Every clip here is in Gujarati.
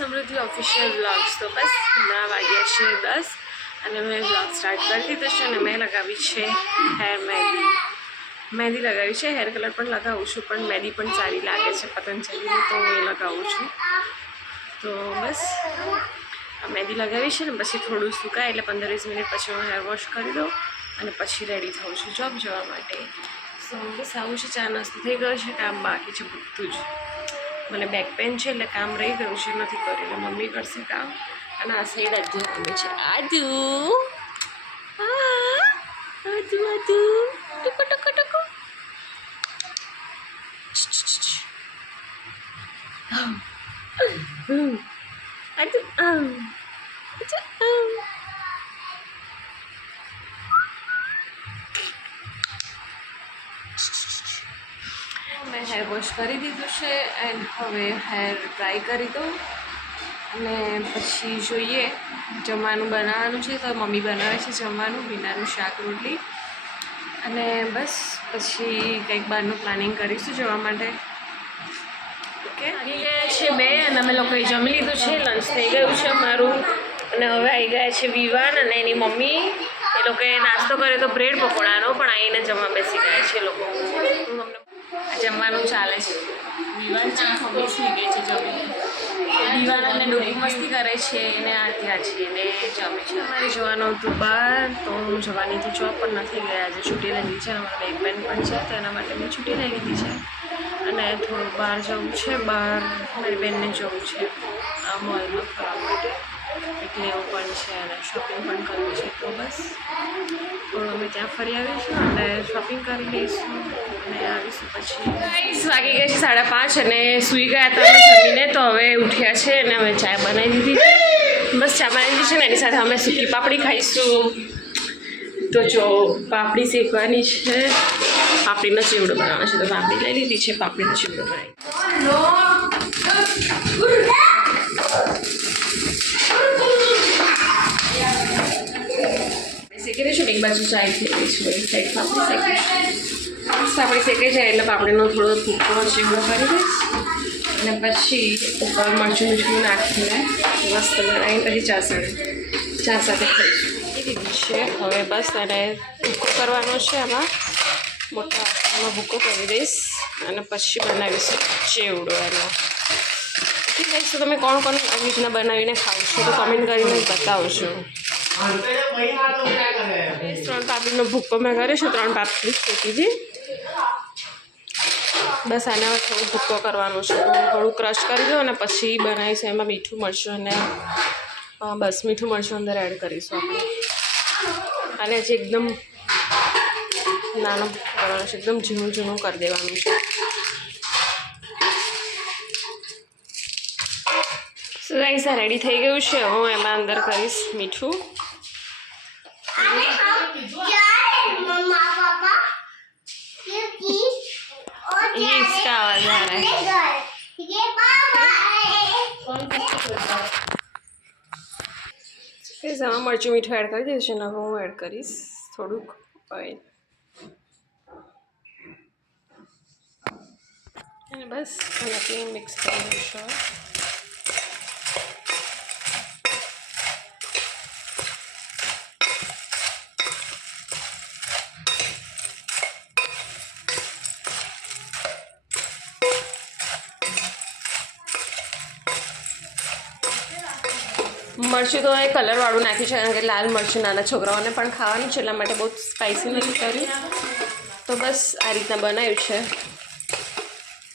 સમૃદ્ધિ ઓફિશિયલ વ્લોગ્સ તો બસ હમણાં વાગ્યા છે 10 અને મેં વ્લોગ સ્ટાર્ટ કરી દીધો છે અને મેં લગાવી છે હેર મહેંદી લગાવી છે. હેર કલર પણ લગાવું છું પણ મહેંદી પણ સારી લાગે છે પતંજલિની, તો એ લગાવું છું. તો બસ મહેંદી લગાવી છે ને પછી થોડું સુકાય એટલે 15-20 મિનિટ પછી હું હેર વોશ કરી દઉં અને પછી રેડી થાઉં છું જોબ જવા માટે. સો બસ આવું છે. ચા નાસ્તો થઈ ગયો છે, કામ બાકી છે બધું જ. મને બેક પેન છે એટલે કામ રહી ગયું છે, નથી કર્યું એટલે મમ્મી કરશે કામ. અને આ સાઈડ આદુ રમે છે. આદુ આદુ આદુ ટકો ટકો ટકો. આદુ મેં હેર વોશ કરી દીધું છે એન્ડ હવે હેર ડ્રાય કરી દઉં અને પછી જોઈએ. જમવાનું બનાવવાનું છે તો મમ્મી બનાવે છે જમવાનું, ભીંડાનું શાક રોટલી. અને બસ પછી કંઈક બહારનું પ્લાનિંગ કરીશું જવા માટે. ઓકે, આવી ગયા છે 2 અને અમે લોકોએ જમી લીધું છે, લંચ થઈ ગયું છે અમારું. અને હવે આવી ગયા છે વિવાન અને એની મમ્મી. એ લોકોએ નાસ્તો કર્યો તો બ્રેડ પકોડાનો, પણ આવીને જમવા બેસી ગયા છે લોકો. જમવાનું ચાલે છે. વિવાન ચા મમ્મી સુઈ ગઈ છે જમીને. વિવાન અને ડોકી મસ્તી કરે છે એને આ ત્યાં છે એને જમે છે. અમારે જવાનું હતું બહાર તો હું જવાની હતી જોબ પણ નથી ગયા. આજે છૂટી લઈ લીધી છે. અમારા એક બેન પણ છે તો એના માટે મેં છૂટી લઈ લીધી છે અને થોડું બહાર જવું છે. બહાર મારી બેનને જવું છે આ મોલમાં ફરવા માટે, એટલે એવું પણ છે અને શોપિંગ પણ કરવી છે. તો બસ થોડું અમે ત્યાં ફરી આવીશું અને શોપિંગ કરી લઈશું અને આવીશું પછી. વાગી ગયા છે 5:30 અને સૂઈ ગયા હતા અમે જમીને. તો હવે ઉઠ્યા છે અને અમે ચા બનાવી દીધી છે. બસ ચા બનાવી દીધી છે ને એની સાથે અમે સૂકી પાપડી ખાઈશું. તો જો પાપડી શેકવાની છે, પાપડીનો ચેવડો બનાવવાનો છે. તો પાપડી લઈ લીધી છે, પાપડીનો ચેવડો બનાવી. શેકી દઈશું ને એક બાજુ ચા થઈ દઈશું, એક સાઈડ પાપડી શેકીશું. પાપડી શેકાઈ જાય એટલે પાપડીનો થોડો ભૂકો ચેવડો કરી દઈશ અને પછી ઉપર મરચું મીઠું નાખીને મસ્ત બનાવીને પછી ચા સાથે ખાઈશું. એ દીધી છે. હવે બસ એને ભૂકો કરવાનો છે. આમાં મોટા વાસણમાં ભૂકો કરી દઈશ અને પછી બનાવીશું ચેવડો એનો. ઠીક છે. તો તમે કોણ આવી રીતના બનાવીને ખાવ છો તો કમેન્ટ કરીને બતાવજો. 3 પાપડીનો ભૂકો મેં કર્યો છે. 3 પાપડી શેકી હતી. બસ આને હવે થોડું ભૂકો કરવાનો છે. થોડું ક્રશ કરી દો અને પછી બનાવીશું. એમાં મીઠું મરચું અને બસ મીઠું મરચું અંદર એડ કરીશું આપણે. અને હજી એકદમ નાનો કરવાનો છે, એકદમ ઝીણું કરી દેવાનું છે. સો ગાઈસ આ રેડી થઈ ગયું છે. હું એમાં અંદર કરીશ મીઠું. ये इसका आवाज आ रहा है. આમાં મરચું મીઠું એડ કરી દઈશું ને હવે હું એડ કરીશ થોડુંક ઓઇલ અને બસ આનાથી મિક્સ કરી દઈશું. મરચું તો એ કલરવાળું નાખ્યું છે કારણ કે લાલ મરચું નાના છોકરાઓને પણ ખાવાનું છે એટલા માટે બહુ સ્પાઇસી નથી કર્યું. તો બસ આ રીતના બનાવ્યું છે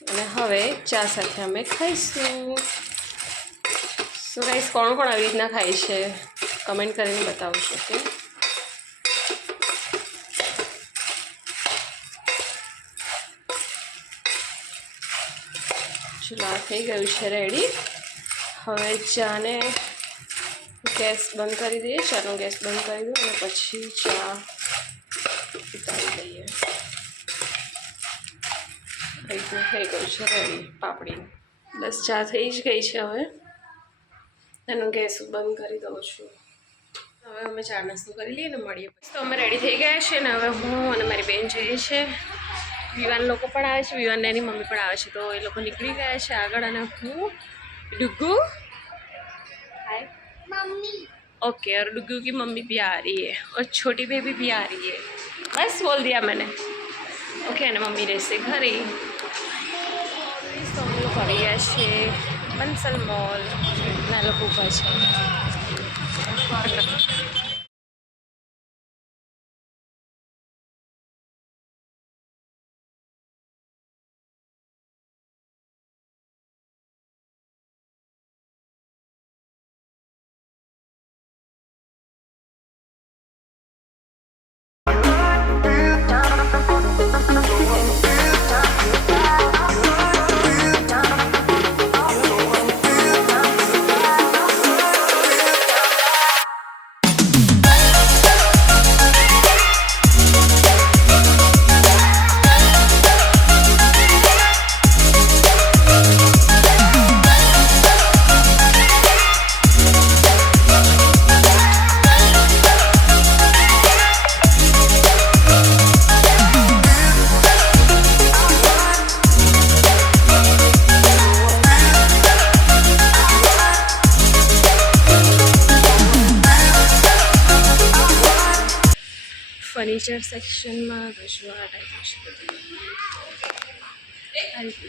અને હવે ચા સાથે અમે ખાઈશું. સો ગાઈસ કોણ આવી રીતના ખાય છે કમેન્ટ કરીને બતાવશો કે. ચલો આ થઈ ગયું છે રેડી. હવે ચાને ગેસ બંધ કરી દઈએ. ચાનો ગેસ બંધ કરી દો અને પછી ચા ઉતારી દઈએ. થઈ ગયું છે રેડી પાપડી. બસ ચા થઈ જ ગઈ છે. હવે એનો ગેસ બંધ કરી દઉં છું. હવે અમે ચા નાસ્તો કરી લઈએ ને મળીએ પછી. તો અમે રેડી થઈ ગયા છે ને હવે હું અને મારી બેન જઈએ છીએ. વિવાન લોકો પણ આવે છે, વિવાન એની મમ્મી પણ આવે છે. તો એ લોકો નીકળી ગયા છે આગળ અને હું ડુગુ हाय मम्मी। ओके, और डुगू की मम्मी भी आ रही है और छोटी बेबी भी आ रही है। बस बोल दिया मैंने। ओके ने मम्मी રહેશે ઘરે। તો અમે લોકો આવી ગયા છે બંસલ મોલ ના લોકો ઊભા છે। फर्निचर सेक्शन में तो जो आ टाइप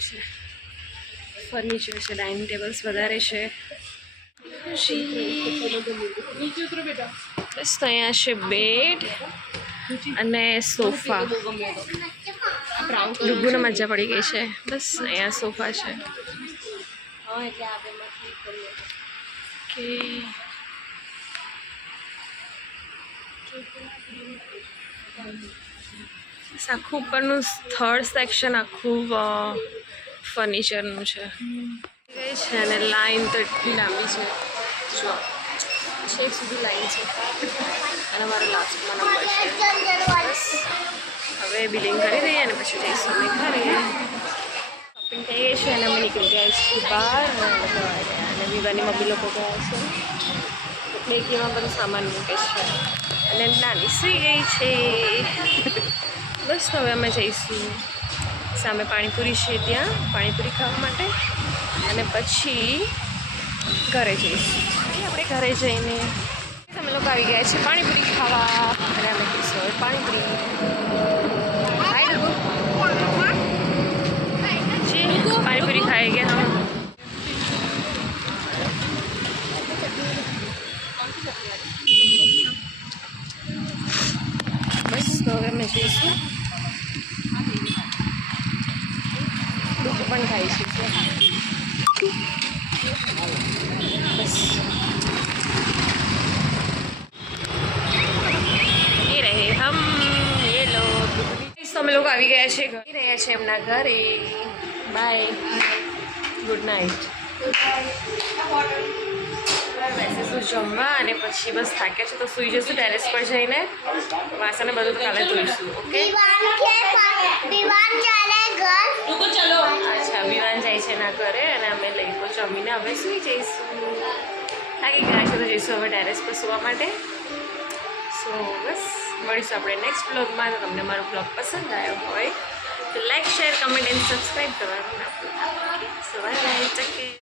है फर्निचर से डाइनिंग टेबल्स वधारे है। बस तो अँ बेड अने सोफा डुगू ने मजा पड़ी गई है। बस अँ सोफा है। आखू पर थर्ड सेक्शन आखू फर्निचर लाइन तो एटली लांबी है जो छेक सुधी लाइन है। अमारो लास्ट में नंबर है। बस हवे बिलिंग करी दीए ने पछी जईशुं अमे घरे। शॉपिंग थई गई है। अमे निकली गया छीए बहार अने विवानी मम्मी लोको गया छे बेगी में बधुं सामान मूके छे अने नानी सुई गई छे। बस तो हवे अमे जईशुं सामे पाणीपुरी है त्यां पाणीपुरी खावा माटे अने पछी घरे जईशुं। આપણે ઘરે જઈને અમે લોકો આવી ગયા છે પાણીપુરી ખાવા અને અમે કહીશું પાણીપુરી पानीपुरी खाएंगे हम। बस तो हमें मैं जईशुं डुगू पण खाई छे। बस ये रहे हम ये लोग। तो हम लोग आ गया है रहा है एमना घरे। Bye good night. वैसे शू जमवा अने पछी बस थाक्या छे तो सुई जशुं टेरेस पर जईने वासण बधुं तो काले धोईशुं। ओके अच्छा विवान जाय छे एना घरे अने अमे लईको जमीने हवे सुई जईशुं। थाकी गया छे तो जईशुं हवे टेरेस पर सुवा माटे। सो बस મળીશું આપણે નેક્સ્ટ બ્લોગમાં। તો તમને મારો બ્લોગ પસંદ આવ્યો હોય તો like share comment and subscribe કરવાનું ના ભૂલતા। So bye, take care.